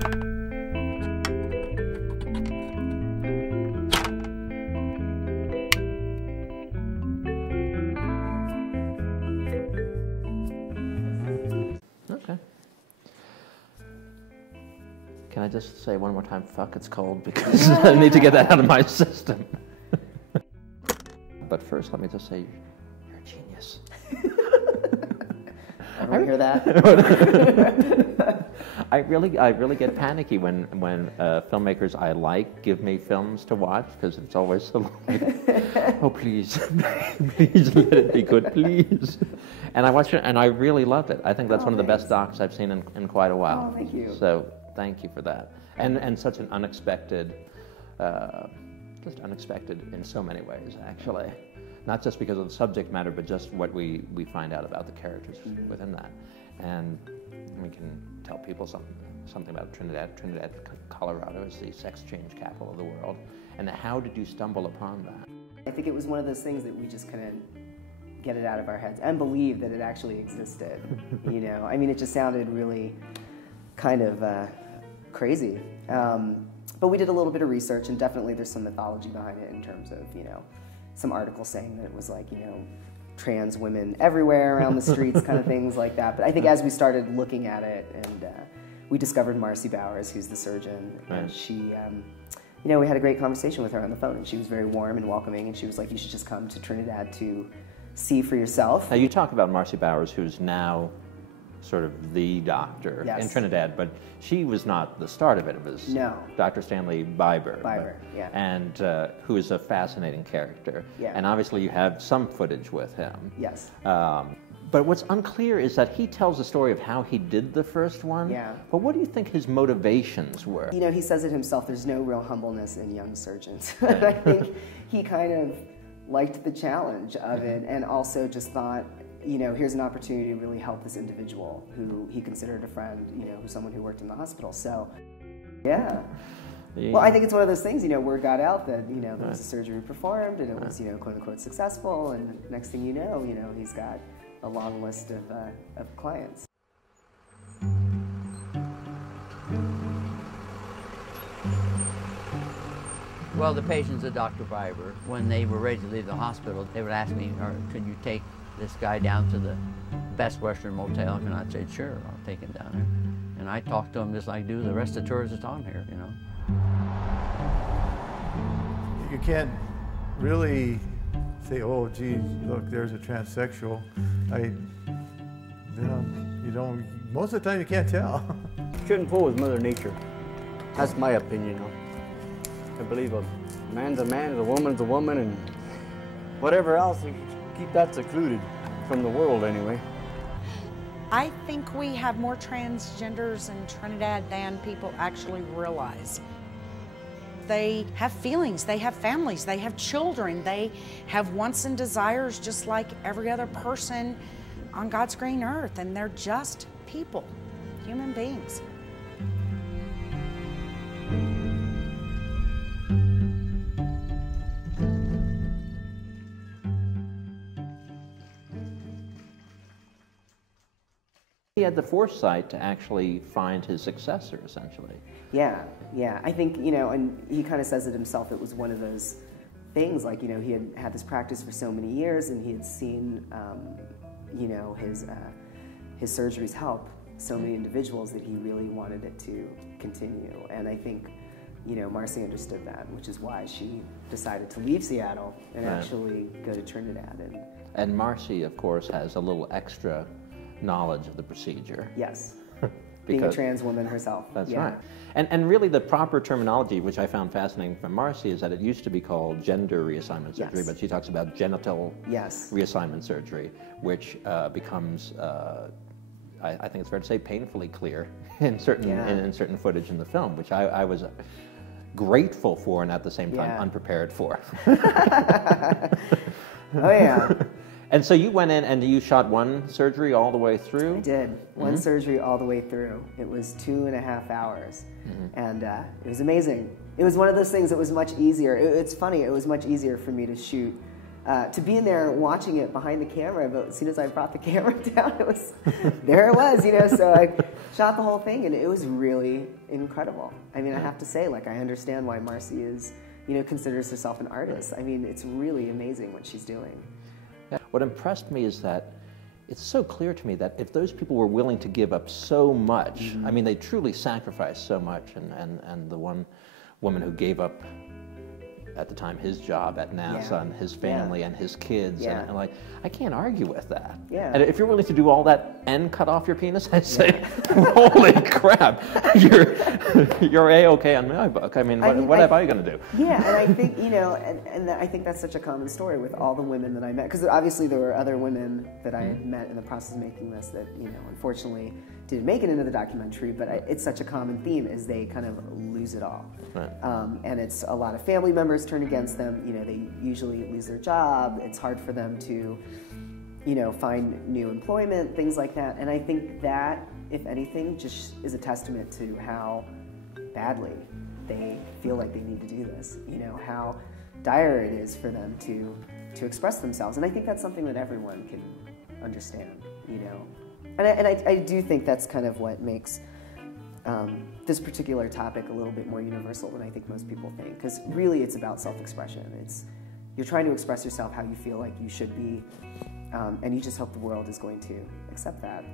Okay. Can I just say one more time, fuck, it's cold, because I need to get that out of my system. But first, let me just say, you're a genius. I don't hear that. I really get panicky when filmmakers I like give me films to watch, because it's always so like, oh please, please let it be good, please. And I watched it, and I really loved it. I think that's one of the best docs I've seen in quite a while. Oh, thank you. So thank you for that. And such an unexpected, just unexpected in so many ways, actually. Not just because of the subject matter, but just what we find out about the characters within that. And we can tell people something about Trinidad. Trinidad, Colorado is the sex change capital of the world. And how did you stumble upon that? I think it was one of those things that we just couldn't get it out of our heads and believe that it actually existed. You know, I mean, it just sounded really kind of crazy. But we did a little bit of research, and definitely there's some mythology behind it in terms of, you know, some articles saying that it was like, you know, trans women everywhere around the streets, kind of things like that. But I think as we started looking at it, and we discovered Marcy Bowers, who's the surgeon, and she, you know, we had a great conversation with her on the phone, and she was very warm and welcoming, and she was like, you should just come to Trinidad to see for yourself. Now you talk about Marcy Bowers, who's now sort of the doctor in Trinidad, but she was not the start of it. It was Dr. Stanley Biber. And who is a fascinating character. And obviously you have some footage with him. But what's unclear is that he tells the story of how he did the first one. But what do you think his motivations were? You know, he says it himself, there's no real humbleness in young surgeons. I think he kind of liked the challenge of it, and also just thought, you know, here's an opportunity to really help this individual who he considered a friend, you know, who's someone who worked in the hospital. So, well, I think it's one of those things, you know, word got out that, you know, there was a surgery performed, and it was, you know, quote unquote successful, and next thing you know, he's got a long list of clients. Well, the patients of Dr. Biber, when they were ready to leave the hospital, they would ask me, could you take this guy down to the Best Western Motel? And I'd say, sure, I'll take him down there. And I talk to him just like I do the rest of the tourists on here, you know. You can't really say, oh, gee, look, there's a transsexual. You don't, most of the time you can't tell. Shouldn't fool with Mother Nature. That's my opinion. I believe a man's a man, and a woman's a woman, and whatever else, keep that secluded from the world anyway. I think we have more transgenders in Trinidad than people actually realize. They have feelings, they have families, they have children, they have wants and desires just like every other person on God's green earth, and they're just people, human beings. He had the foresight to actually find his successor, essentially. Yeah. I think, you know, and he kind of says it himself, it was one of those things, like, you know, he had had this practice for so many years, and he had seen, you know, his surgeries help so many individuals that he really wanted it to continue. And I think, you know, Marcy understood that, which is why she decided to leave Seattle and actually go to Trinidad. And Marcy, of course, has a little extra knowledge of the procedure. Yes. Being a trans woman herself. That's right. And really the proper terminology, which I found fascinating from Marcy, is that it used to be called gender reassignment surgery, but she talks about genital reassignment surgery, which becomes, I think it's fair to say, painfully clear in certain footage in the film, which I was grateful for and at the same time unprepared for. Oh yeah. And so you went in and you shot one surgery all the way through? I did. One surgery all the way through. It was 2.5 hours. And it was amazing. It was one of those things that was much easier. It's funny, it was much easier for me to shoot, to be in there watching it behind the camera, but as soon as I brought the camera down, there it was, you know, so I shot the whole thing, and it was really incredible. I mean, I have to say, like, I understand why Marcy is, you know, considers herself an artist. I mean, it's really amazing what she's doing. What impressed me is that it's so clear to me that if those people were willing to give up so much, I mean, they truly sacrificed so much, and the one woman who gave up, at the time, his job at NASA and his family and his kids, and like, I can't argue with that. And if you're willing to do all that and cut off your penis, I say, holy crap, you're A-okay on my book. I mean, what am I going to do? Yeah, and I think, you know, and I think that's such a common story with all the women that I met, because obviously there were other women that I had met in the process of making this that, you know, unfortunately didn't make it into the documentary, but it's such a common theme is they kind of lose it all. And it's a lot of family members turn against them. You know, they usually lose their job. It's hard for them to, you know, find new employment, things like that. And I think that, if anything, just is a testament to how badly they feel like they need to do this. You know, how dire it is for them to express themselves. And I think that's something that everyone can understand, you know. And I do think that's kind of what makes this particular topic a little bit more universal than I think most people think. Because really it's about self-expression. You're trying to express yourself how you feel like you should be, and you just hope the world is going to accept that.